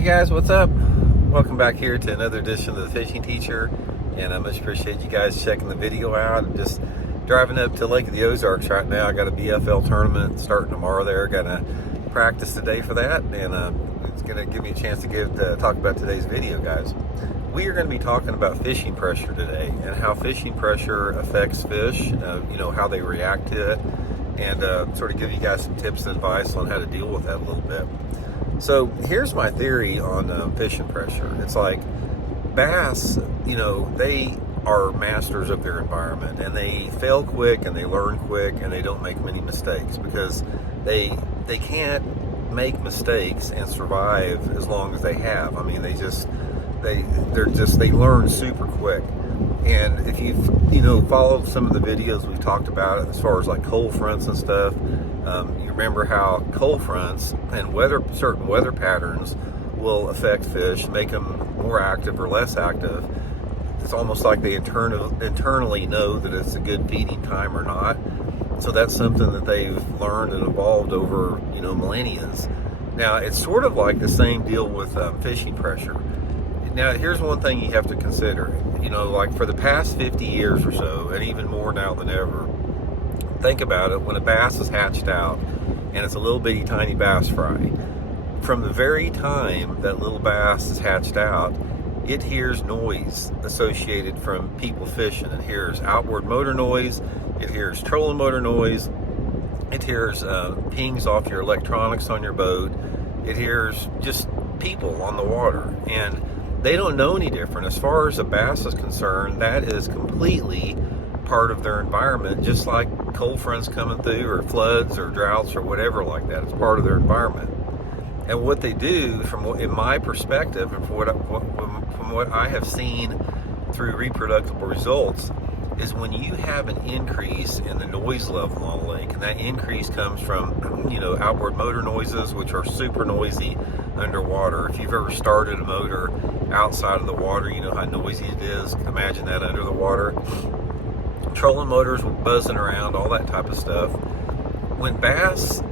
Hey guys, what's up? Welcome back here to another edition of the Fishing Teacher, and I much appreciate you guys checking the video out. I'm just driving up to Lake of the Ozarks right now. I got a BFL tournament starting tomorrow there. Got to practice today for that, and it's going to give me a chance to talk about today's video, guys. We are going to be talking about fishing pressure today and how fishing pressure affects fish, how they react to it, and sort of give you guys some tips and advice on how to deal with that a little bit. So here's my theory on fishing pressure. It's like bass, they are masters of their environment, and they fail quick and they learn quick and they don't make many mistakes because they can't make mistakes and survive as long as they have. I mean, they learn super quick. And if you've followed some of the videos we've talked about as far as like cold fronts and stuff, you remember how cold fronts and certain weather patterns will affect fish, make them more active or less active. It's almost like they internally know that it's a good feeding time or not. So that's something that they've learned and evolved over millennia. Now it's sort of like the same deal with fishing pressure. Now here's one thing you have to consider. Like for the past 50 years or so, and even more now than ever, think about it, when a bass is hatched out and it's a little bitty tiny bass fry, from the very time that little bass is hatched out, it hears noise associated from people fishing. It hears outboard motor noise, it hears trolling motor noise, it hears pings off your electronics on your boat, it hears just people on the water, and they don't know any different. As far as a bass is concerned, that is completely part of their environment, just like cold fronts coming through or floods or droughts or whatever like that. It's part of their environment. And what they do, in my perspective and from what I have seen through reproducible results, is when you have an increase in the noise level on the lake, and that increase comes from outboard motor noises, which are super noisy underwater. If you've ever started a motor outside of the water, you know how noisy it is. Imagine that under the water. Trolling motors buzzing around, all that type of stuff. When bass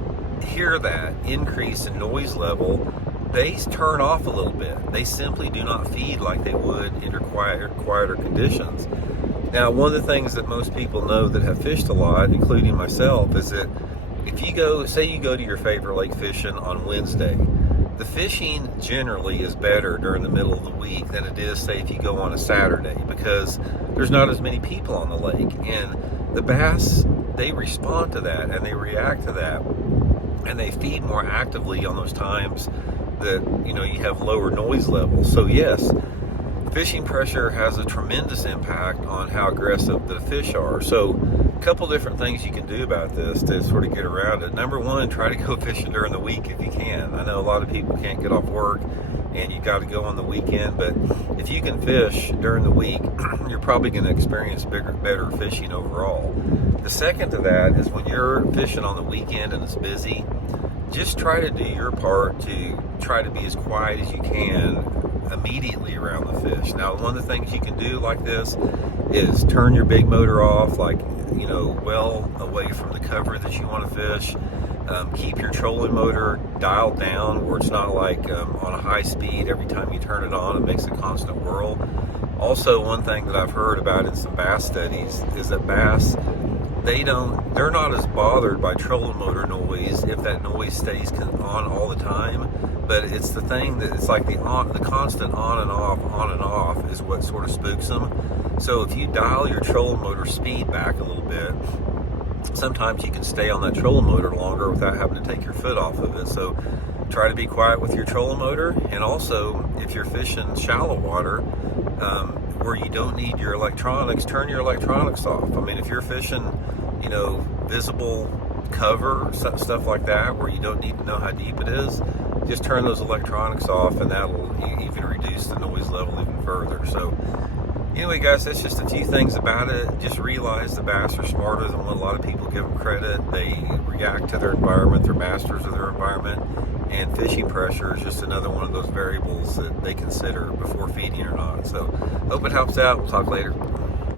hear that increase in noise level, they turn off a little bit. They simply do not feed like they would in quieter conditions. Now, one of the things that most people know that have fished a lot, including myself, is that if you go to your favorite lake fishing on Wednesday, the fishing generally is better during the middle of the week than it is, say, if you go on a Saturday, because there's not as many people on the lake. And the bass, they respond to that and they react to that, and they feed more actively on those times that you have lower noise levels. So yes, fishing pressure has a tremendous impact on how aggressive the fish are. So a couple different things you can do about this to sort of get around it. Number one, try to go fishing during the week if you can. I know a lot of people can't get off work and you got to go on the weekend, but if you can fish during the week, you're probably going to experience better fishing overall. The second to that is when you're fishing on the weekend and it's busy, just try to do your part to try to be as quiet as you can immediately around the fish. Now, one of the things you can do like this is turn your big motor off, like well away from the cover that you want to fish. Keep your trolling motor dialed down where it's not like on a high speed. Every time you turn it on, it makes a constant whirl. Also, one thing that I've heard about in some bass studies is that bass, they're not as bothered by trolling motor noise if that noise stays on all the time. But it's the thing that it's like the constant on and off is what sort of spooks them. So if you dial your trolling motor speed back a little bit, sometimes you can stay on that trolling motor longer without having to take your foot off of it. So try to be quiet with your trolling motor. And also, if you're fishing shallow water, where you don't need your electronics, turn your electronics off. I mean, if you're fishing, visible cover, stuff like that, where you don't need to know how deep it is, just turn those electronics off, and that'll even reduce the noise level even further. So anyway, guys, that's just a few things about it. Just realize the bass are smarter than what a lot of people give them credit. They react to their environment. They're masters of their environment. And fishing pressure is just another one of those variables that they consider before feeding or not. So hope it helps out. We'll talk later.